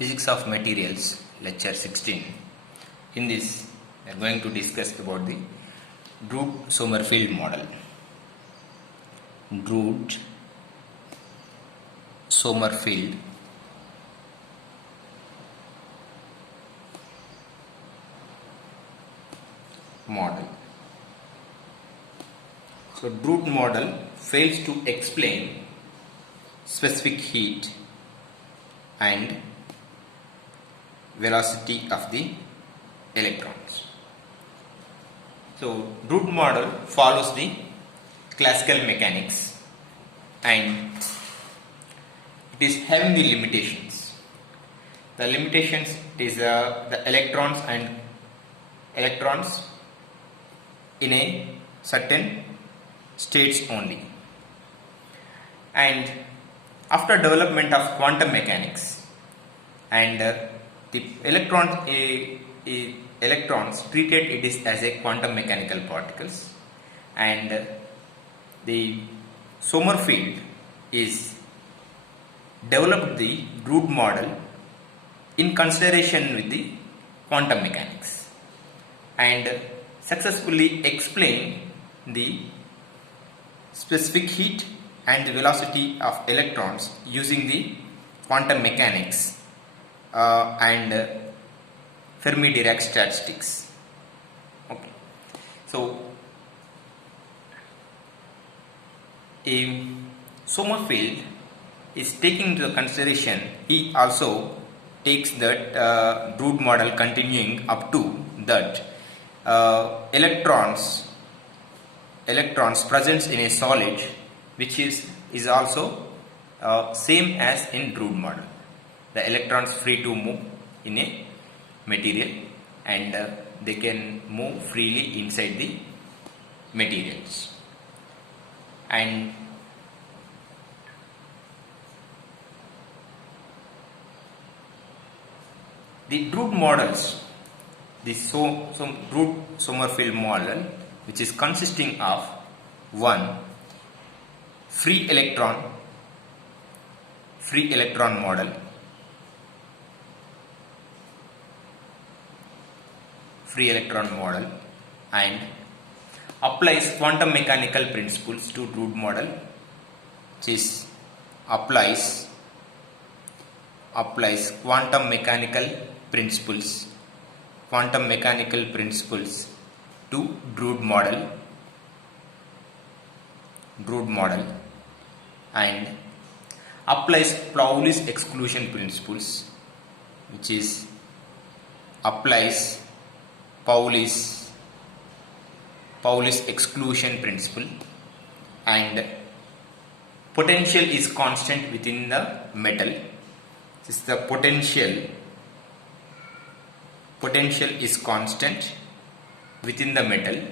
Physics of Materials, Lecture 16. In this, we are going to discuss about the Drude-Sommerfeld model. Drude-Sommerfeld model. So, Drude model fails to explain specific heat and velocity of the electrons. So, Drude model follows the classical mechanics and it is having the limitations. The limitations is the electrons in a certain states only. And after development of quantum mechanics and the electrons treated it is as a quantum mechanical particles, and the Sommerfeld is developed the Drude model in consideration with the quantum mechanics and successfully explain the specific heat and the velocity of electrons using the quantum mechanics and Fermi-Dirac statistics. Okay. So, Sommerfeld is taking into consideration, he also takes that Drude model continuing up to that electrons presence in a solid which is also same as in Drude model. The electrons free to move in a material and they can move freely inside the materials. And the Drude models, the Drude-Sommerfeld model, which is consisting of one free electron model, and applies quantum mechanical principles to Drude model, which is applies quantum mechanical principles to Drude model and applies Pauli's exclusion principles, which is applies Pauli's exclusion principle, and potential is constant within the metal. This is the potential is constant within the metal.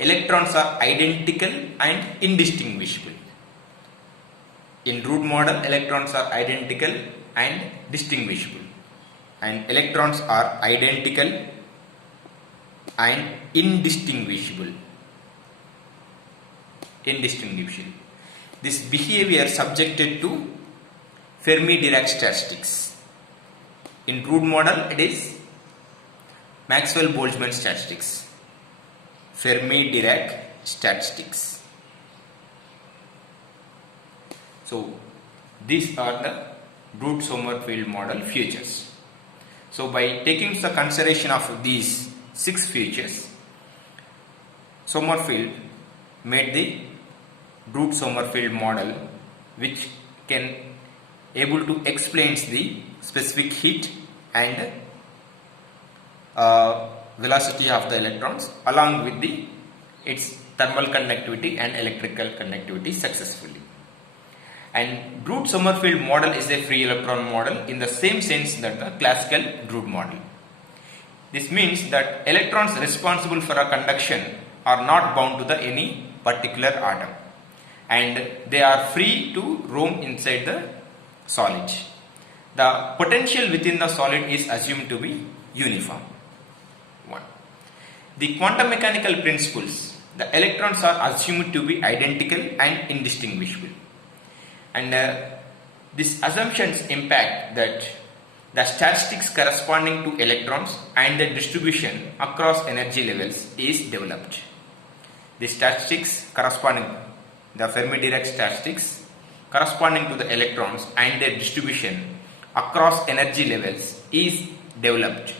Electrons are identical and indistinguishable. In Drude model, electrons are identical and distinguishable, and electrons are identical and indistinguishable. This behavior subjected to Fermi-Dirac statistics. In Drude model, it is Maxwell-Boltzmann statistics, Fermi-Dirac statistics. So, these are the Drude-Sommerfeld model features. So, by taking the consideration of these 6 features, Sommerfeld made the Drude-Sommerfeld model, which can able to explain the specific heat and velocity of the electrons along with its thermal conductivity and electrical conductivity successfully. And Drude-Sommerfeld model is a free electron model in the same sense that the classical Drude model. This means that electrons responsible for a conduction are not bound to any particular atom, and they are free to roam inside the solid. The potential within the solid is assumed to be uniform. 1. The quantum mechanical principles, the electrons are assumed to be identical and indistinguishable. And these assumptions impact that the statistics corresponding to electrons and the distribution across energy levels is developed. The statistics corresponding, the Fermi-Dirac statistics corresponding to the electrons and their distribution across energy levels is developed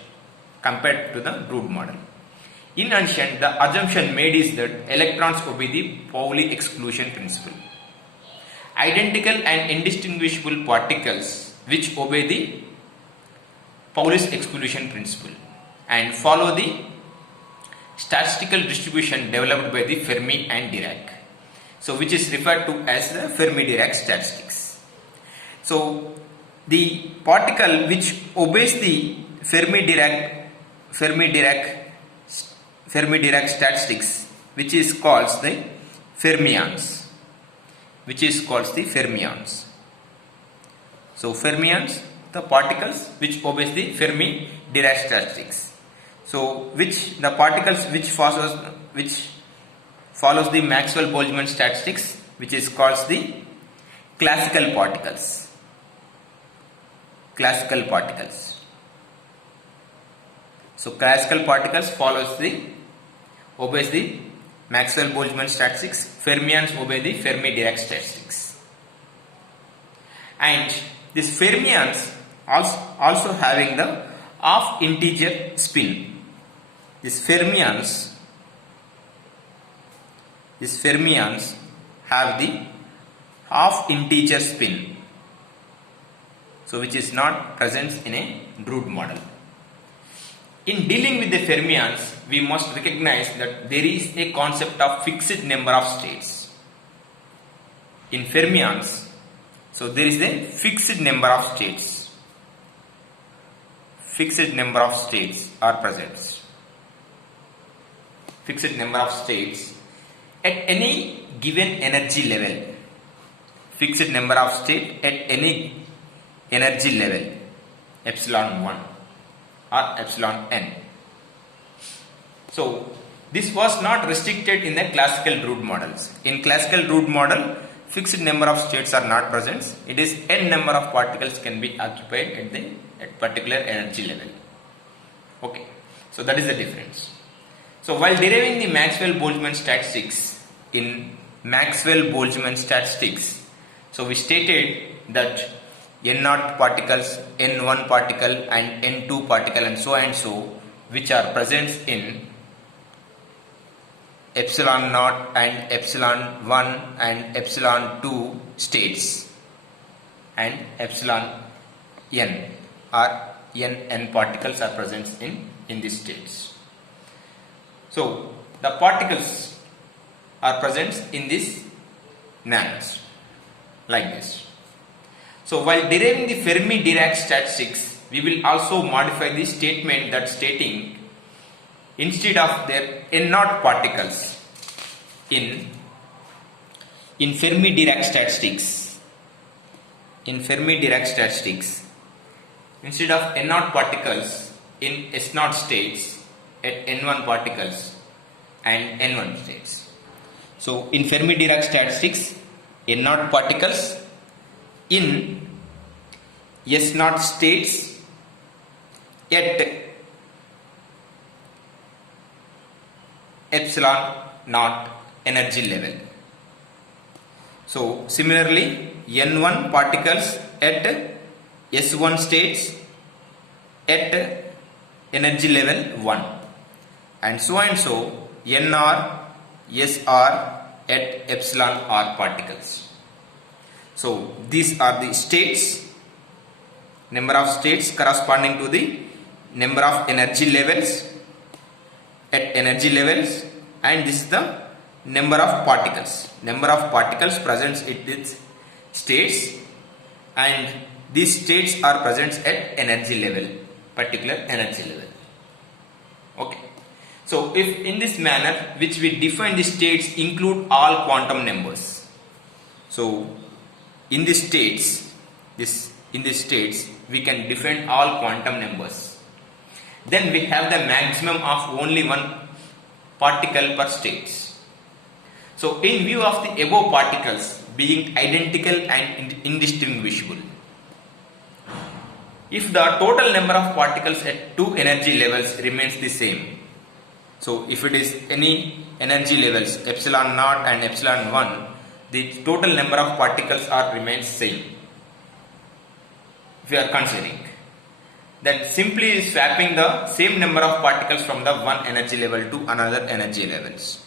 compared to the Drude model. In addition, the assumption made is that electrons obey the Pauli exclusion principle. Identical and indistinguishable particles which obey the Pauli's exclusion principle and follow the statistical distribution developed by the Fermi and Dirac. So, which is referred to as the Fermi-Dirac statistics. So, the particle which obeys the Fermi-Dirac statistics, which is called the fermions. So, fermions, the particles which obeys the Fermi-Dirac statistics. So, the particles which follows the Maxwell-Boltzmann statistics, which is called the classical particles. So, classical particles obeys the Maxwell-Boltzmann statistics. Fermions obey the Fermi-Dirac statistics. And these fermions also having the half integer spin. These fermions have the half integer spin, so which is not present in a Drude model. In dealing with the fermions, we must recognize that there is a concept of fixed number of states. In fermions, so there is a fixed number of states. Fixed number of states are present. Fixed number of states at any given energy level. Fixed number of states at any energy level, epsilon 1 or epsilon n. So, this was not restricted in the classical Drude models. In classical Drude model, fixed number of states are not present. It is n number of particles can be occupied at particular energy level. Okay, so that is the difference. So, while deriving the Maxwell-Boltzmann statistics, so we stated that N0 particles, N1 particle and N2 particle and so, which are present in epsilon naught and epsilon 1 and epsilon 2 states, and epsilon n or n particles are present in these states. So, the particles are present in this manner, like this. So, while deriving the Fermi-Dirac statistics, we will also modify the statement that stating instead of their N0 particles in Fermi-Dirac statistics, instead of N0 particles in S0 states at N1 particles and N1 states. So, in Fermi-Dirac statistics, N0 particles in S0 states at epsilon naught energy level. So, similarly, N1 particles at S1 states at energy level 1, and so NR, SR at epsilon R particles. So, these are the states, number of states corresponding to the number of energy levels at energy levels, and this is the number of particles present at its states, and these states are present at energy level, particular energy level. Okay. So, if in this manner which we define the states include all quantum numbers. So, in these states we can define all quantum numbers. Then we have the maximum of only one particle per states. So, in view of the above particles being identical and indistinguishable, if the total number of particles at two energy levels remains the same. So if it is any energy levels epsilon naught and epsilon 1, the total number of particles are remains same. If we are considering, then simply swapping the same number of particles from the one energy level to another energy levels.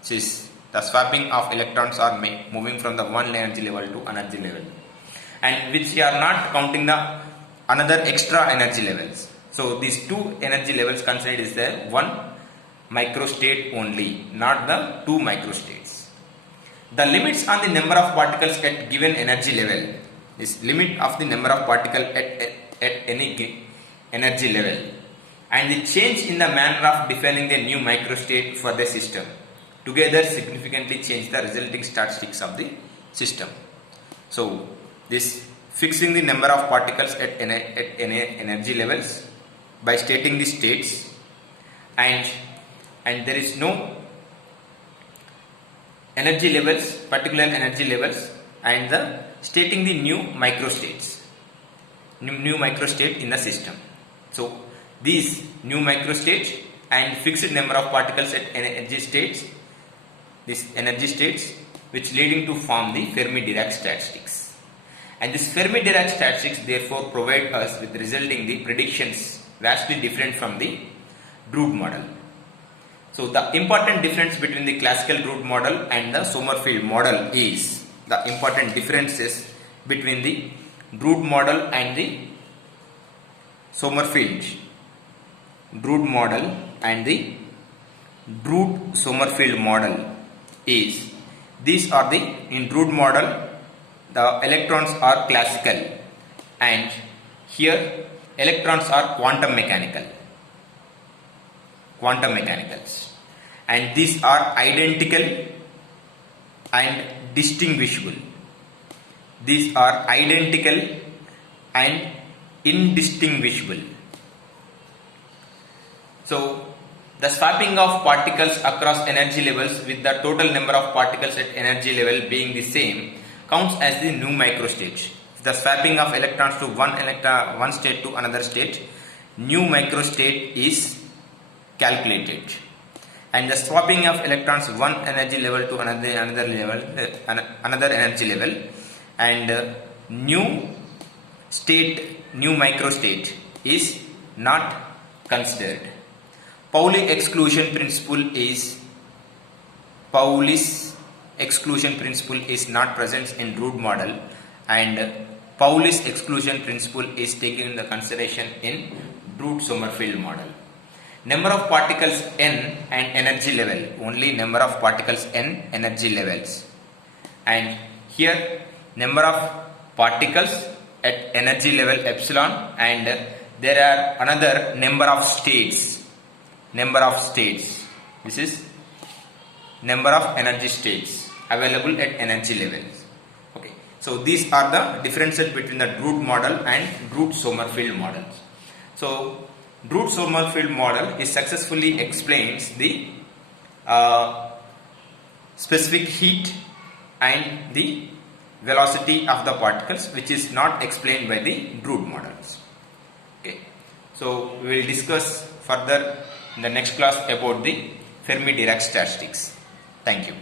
This is the swapping of electrons are moving from the one energy level to another level, and which we are not counting the another extra energy levels. So these two energy levels considered is the one microstate only, not the two microstates. The limits on the number of particles at given energy level is limit of the number of particles at any energy level, and the change in the manner of defining the new microstate for the system together significantly change the resulting statistics of the system. So this fixing the number of particles at energy levels by stating the states, and there is no energy levels, particular energy levels, and the stating the new microstate in the system. So these new microstate and fixed number of particles at energy states, these energy states which leading to form the Fermi-Dirac statistics. And this Fermi-Dirac statistics therefore provide us with resulting the predictions vastly different from the Drude model. So the important difference between the classical Drude model and the Sommerfeld model is the important differences between the Drude model and the Sommerfeld Drude model and the Drude-Sommerfeld model is, these are the, in Drude model the electrons are classical, and here electrons are quantum mechanicals, and these are identical and distinguishable. These are identical and indistinguishable. So the swapping of particles across energy levels with the total number of particles at energy level being the same counts as the new microstate. The swapping of electrons to one state to another state, new microstate is calculated, and the swapping of electrons one energy level to another energy level, and new microstate is not considered. Pauli's exclusion principle is not present in Drude model, and Pauli's exclusion principle is taken into consideration in Drude-Sommerfeld model. Number of particles n and energy level, only number of particles n energy levels, and here number of particles at energy level epsilon, and there are another number of states. This is number of energy states available at energy levels. Okay, so these are the differences between the Drude model and Drude-Sommerfeld models. So Drude-Sommerfeld model is successfully explains the specific heat and the velocity of the particles, which is not explained by the Drude models. Okay, so we will discuss further in the next class about the Fermi-Dirac statistics. Thank you.